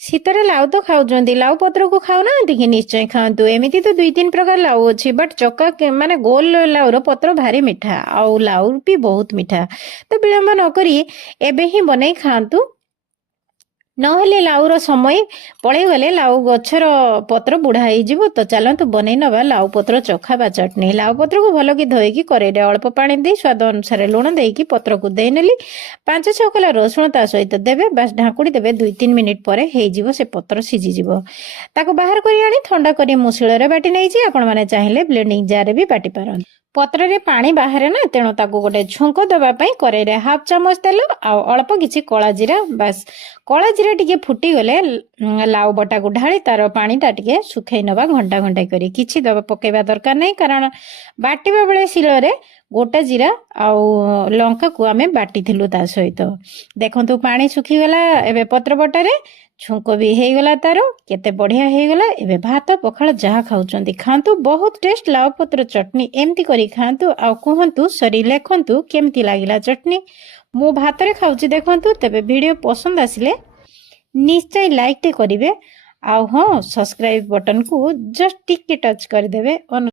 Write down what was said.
ଶୀତରେ ଲାଉ ତ ଖାଉଛନ୍ତି, ଲାଉ ପତ୍ରକୁ ଖାଉନାହାନ୍ତି କି? ନିଶ୍ଚୟ ଖାଆନ୍ତୁ। ଏମିତି ତ 2-3 ପ୍ରକାର ଲାଉ ଅଛି, ବଟ୍ ମାନେ ଗୋଲ ଲାଉର ପତ୍ର ଭାରି ମିଠା, ଆଉ ଲାଉ ବି ବହୁତ ମିଠା। ତ ବିଳମ୍ବ ନକରି ଏବେ ହିଁ ବନେଇ ଖାଆନ୍ତୁ। ନହେଲେ ଲାଉର ସମୟ ପଳେଇଗଲେ ଲାଉ ଗଛର ପତ୍ର ବୁଢା ହେଇଯିବ। ତ ଚାଲନ୍ତୁ ବନେଇ ନବା ଲାଉ ପତ୍ର ଚୋଖା ବା ଚଟଣି। ଲାଉ ପତ୍ରକୁ ଭଲକି ଧୋଇକି କରେଇରେ ଅଳ୍ପ ପାଣି ଦେଇ ସ୍ୱାଦ ଅନୁସାରେ ଲୁଣ ଦେଇକି ପତ୍ରକୁ ଦେଇନେଲି। 5-6 କଲା ରସୁଣ ତା ସହିତ ଦେବେ, ବାସ୍ ଢାଙ୍କୁଡ଼ି ଦେବେ। 2-3 ମିନିଟ୍ ପରେ ହେଇଯିବ, ସେ ପତ୍ର ସିଝିଯିବ। ତାକୁ ବାହାର କରି ଆଣି ଥଣ୍ଡା କରି ମୁଁ ଶିଳରେ ବାଟି ନେଇଛି। ଆପଣମାନେ ଚାହିଁଲେ ବ୍ଲେଣ୍ଡିଂ ଜାରରେ ବି ବାଟି ପାରନ୍ତି। ପତ୍ରରେ ପାଣି ବାହାରେ ନା, ତେଣୁ ତାକୁ ଗୋଟେ ଛୁଙ୍କ ଦେବା ପାଇଁ କରେଇରେ 1/2 ଚାମଚ ତେଲ ଆଉ ଅଳ୍ପ କିଛି କଳା ଜିରା, ବାସ୍ କଳା ଜିରା ଟିକେ ଫୁଟିଗଲେ ଲାଉ ବଟାକୁ ଢାଳି ତାର ପାଣିଟା ଟିକେ ଶୁଖେଇ ନେବା ଘଣ୍ଟା ଘଣ୍ଟା କରି। କିଛି ପକେଇବା ଦରକାର ନାହିଁ, କାରଣ ବାଟିବା ବେଳେ ଶିଳରେ ଗୋଟା ଜିରା ଆଉ ଲଙ୍କାକୁ ଆମେ ବାଟିଥିଲୁ ତା ସହିତ। ଦେଖନ୍ତୁ ପାଣି ଶୁଖିଗଲା। ଏବେ ପତ୍ର ବଟାରେ ଛୁଙ୍କ ବି ହେଇଗଲା ତାର। କେତେ ବଢିଆ ହେଇଗଲା। ଏବେ ଭାତ ପଖାଳ ଯାହା ଖାଉଛନ୍ତି ଖାଆନ୍ତୁ। ବହୁତ ଟେଷ୍ଟ ଲାଉ ପତ୍ର ଚଟଣି। ଏମିତି କରି ଖାଆନ୍ତୁ ଆଉ କୁହନ୍ତୁ, ସରି ଲେଖନ୍ତୁ କେମିତି ଲାଗିଲା ଚଟଣି। ମୁଁ ଭାତରେ ଖାଉଛି ଦେଖନ୍ତୁ। ତେବେ ଭିଡ଼ିଓ ପସନ୍ଦ ଆସିଲେ ନିଶ୍ଚୟ ଲାଇକ୍ ଟେ କରିବେ। ଆଉ ହଁ, ସବସ୍କ୍ରାଇବ ବଟନକୁ ଜଷ୍ଟ ଟିକେ ଟଚ୍ କରିଦେବେ।